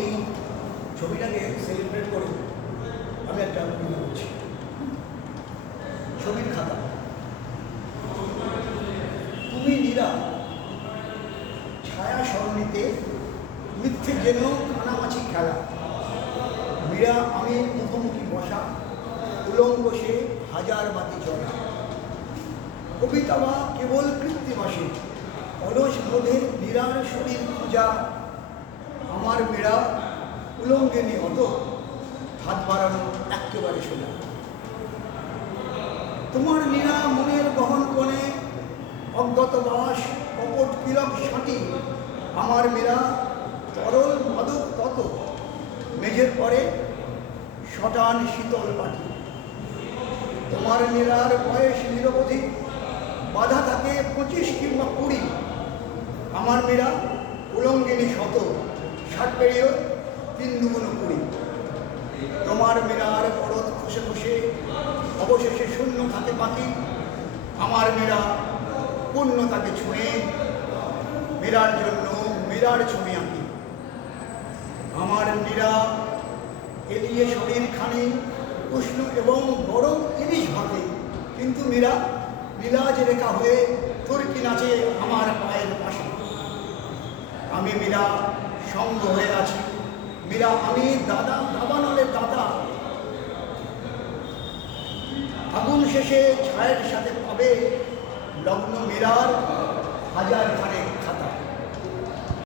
এই ছবিটাকে সেলিব্রেট করে আমি একটা কবিতা বলছি। ছবির খাতা। তুমি নীরা ছায়া সরণিতে মিথ্যে যেন কানামাছি খেলা, মীরা আমি মুখোমুখি বসা, উলঙ্গ সে হাজার বাতি চলা। কবিতা বা কেবল কৃত্রিমাসে অলস বোধের নীরার শরীর পূজা, আমার মীরা উলঙ্গে নিহত, হাত বাড়ানো একেবারে সোজা। তোমার নীরা মনের গহন কোণে অজ্ঞাত বাস কপট কিলক সাঁটি, আমার মীরা তরল মাদক তত, মেঝের পরে শটান শীতল পাটি। তোমার নীরার বয়স নিরবধি, বাধা থাকে 25 কিংবা 20, আমার মীরা উলঙ্গিনী শত, 60 পেরিয়ে 3 দুগুণ 20। তোমার মীরার বরদ খুশে খুশে অবশেষে শূন্য থাকে বাকি, আমার মীরা পূর্ণ তাকে ছুঁয়ে মীরার জন্য মীরার ছবি আঁকি। আমার মীরা এলিয়ে শরীর খানি উষ্ণ এবং গরম ইলিশ ভাতে, কিন্তু মীরা নীলাজ রেখা হয়ে তুর্কি নাচে আমার পায়ের পাশে। আমি মীরা সঙ্গ হয়ে আছি, মীরা আমি দাদা দাবানলে দাদা, আগুন শেষে ছায়ের সাথে পাবে লগ্ন মীরার হাজার খানেক